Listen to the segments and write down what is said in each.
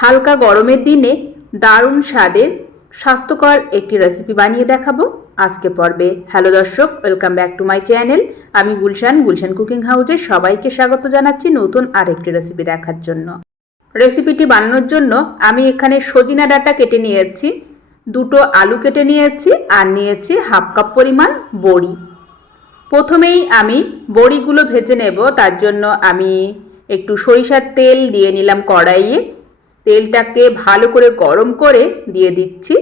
হালকা গরমের দিনে দারুণ স্বাদের স্বাস্থ্যকর একটি রেসিপি বানিয়ে দেখাবো আজকে পর্বে। হ্যালো দর্শক, welcome back to my channel. আমি গুলশান কুকিং হাউসে সবাইকে স্বাগত জানাচ্ছি নতুন আরেকটি রেসিপি দেখার জন্য। রেসিপিটি বানানোর জন্য আমি এখানে সজিনা ডাঁটা কেটে নিয়েছি, দুটো আলু কেটে নিয়েছি আর নিয়েছি হাফ কাপ পরিমাণ বড়ি। প্রথমেই আমি বড়িগুলো ভেজে নেব, তার জন্য আমি একটু সরিষার তেল দিয়ে নিলাম কড়াইয়ে। তেলটাকে ভালো করে গরম করে দিয়ে দিচ্ছি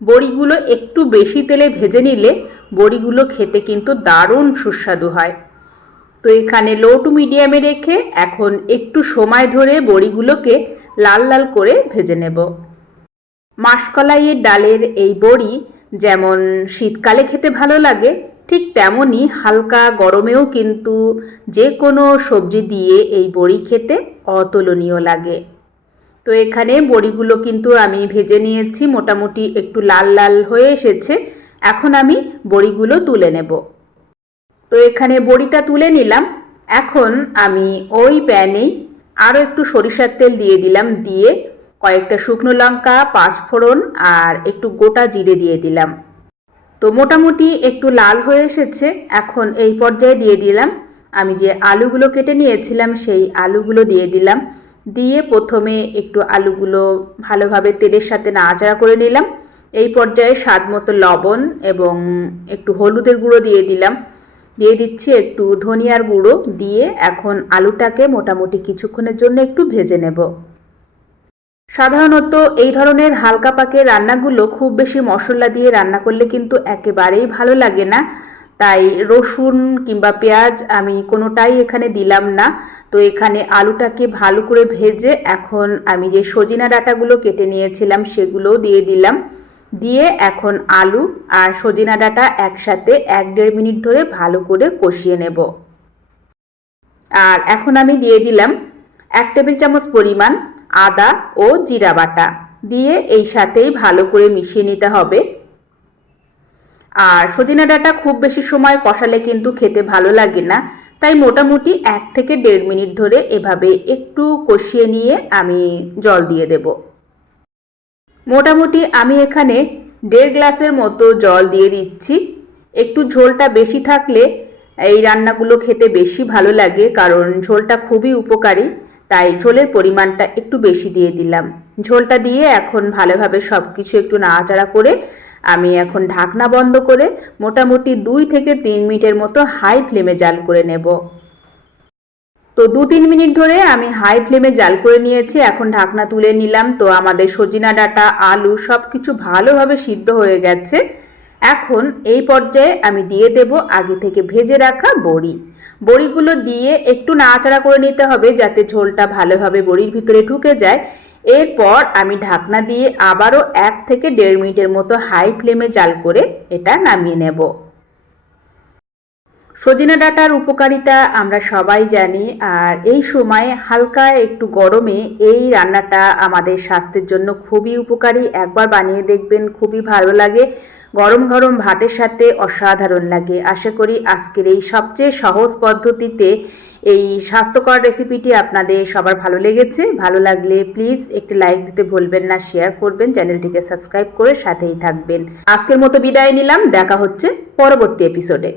বড়িগুলো একটু বেশি তেলে ভেজে নিলে বড়িগুলো খেতে কিন্তু দারুণ সুস্বাদু হয়। তো এখানে লো টু মিডিয়ামে রেখে এখন একটু সময় ধরে বড়িগুলোকে লাল লাল করে ভেজে নেব। মাসকলাইয়ের ডালের এই বড়ি যেমন শীতকালে খেতে ভালো লাগে, ঠিক তেমনই হালকা গরমেও কিন্তু যে কোনো সবজি দিয়ে এই বড়ি খেতে অতুলনীয় লাগে। তো এখানে বড়িগুলো কিন্তু আমি ভেজে নিয়েছি, মোটামুটি একটু লাল লাল হয়ে এসেছে। এখন আমি বড়িগুলো তুলে নেব। তো এখানে বড়িটা তুলে নিলাম। এখন আমি ওই প্যানেই আরও একটু সরিষার তেল দিয়ে দিলাম, দিয়ে কয়েকটা শুকনো লঙ্কা, পাঁচফোড়ন আর একটু গোটা জিরে দিয়ে দিলাম। তো মোটামুটি একটু লাল হয়ে এসেছে। এখন এই পর্যায়ে দিয়ে দিলাম আমি যে আলুগুলো কেটে নিয়েছিলাম, সেই আলুগুলো দিয়ে দিলাম। দিয়ে প্রথমে একটু আলুগুলো ভালোভাবে তেলের সাথে নাড়াচাড়া করে নিলাম। এই পর্যায়ে স্বাদ মতো লবণ এবং একটু হলুদের গুঁড়ো দিয়ে দিলাম। দিয়ে দিচ্ছি একটু ধনিয়ার গুঁড়ো, দিয়ে এখন আলুটাকে মোটামুটি কিছুক্ষণের জন্য একটু ভেজে নেব। সাধারণত এই ধরনের হালকা পাকে রান্নাগুলো খুব বেশি মশলা দিয়ে রান্না করলে কিন্তু একেবারেই ভালো লাগে না, তাই রসুন কিংবা পেঁয়াজ আমি কোনোটাই এখানে দিলাম না। তো এখানে আলুটাকে ভালো করে ভেজে এখন আমি যে সজিনা ডাঁটাগুলো কেটে নিয়েছিলাম সেগুলোও দিয়ে দিলাম। দিয়ে এখন আলু আর সজিনা ডাঁটা একসাথে 1-1.5 মিনিট ধরে ভালো করে কষিয়ে নেব। আর এখন আমি দিয়ে দিলাম 1 টেবিল চামচ পরিমাণ আদা ও জিরা বাটা, দিয়ে এই সাথেই ভালো করে মিশিয়ে নিতে হবে। আর সজিনা ডাঁটা খুব বেশি সময় কষালে কিন্তু খেতে ভালো লাগে না, তাই মোটামুটি 1 থেকে 1.5 মিনিট ধরে এভাবে একটু কষিয়ে নিয়ে আমি জল দিয়ে দেব। মোটামুটি আমি এখানে 1.5 গ্লাসের মতো জল দিয়ে দিচ্ছি। একটু ঝোলটা বেশি থাকলে এই রান্নাগুলো খেতে বেশি ভালো লাগে, কারণ ঝোলটা খুবই উপকারী, তাই ঝোলের পরিমাণটা একটু বেশি দিয়ে দিলাম। ঝোলটা দিয়ে এখন ভালোভাবে সব কিছু একটু নাড়াচাড়া করে আমি এখন ঢাকনা বন্ধ করে মোটামুটি 2 থেকে 3 মিনিটের মতো হাই ফ্লেমে জাল করে নেব। তো 2-3 মিনিট ধরে আমি হাই ফ্লেমে জাল করে নিয়েছি। এখন ঢাকনা তুলে নিলাম। তো আমাদের সজিনা ডাঁটা, আলু সব কিছু ভালোভাবে সিদ্ধ হয়ে গেছে। এখন এই পর্যায়ে আমি দিয়ে দেব আগে থেকে ভেজে রাখা বড়িগুলো দিয়ে একটু নাড়াচাড়া করে নিতে হবে যাতে ঝোলটা ভালোভাবে বড়ির ভিতরে ঢুকে যায়। এরপর আমি ঢাকনা দিয়ে আবারও 1 থেকে 1.5 মিনিটের মতো হাই ফ্লেমে জাল করে এটা নামিয়ে নেব। সজিনা ডাঁটার উপকারিতা আমরা সবাই জানি, আর এই সময় হালকা একটু গরমে এই রান্নাটা আমাদের স্বাস্থ্যের জন্য খুবই উপকারী। একবার বানিয়ে দেখবেন, খুবই ভালো লাগে। গরম গরম ভাতের সাথে অসাধারণ লাগে। আশা করি আজকের এই সবচেয়ে সহজ পদ্ধতিতে এই স্বাস্থ্যকর রেসিপিটি আপনাদের সবার ভালো লেগেছে। ভালো লাগলে প্লিজ একটি লাইক দিতে ভুলবেন না, শেয়ার করবেন, চ্যানেলটিকে সাবস্ক্রাইব করে সাথেই থাকবেন। আজকের মতো বিদায় নিলাম, দেখা হচ্ছে পরবর্তী এপিসোডে।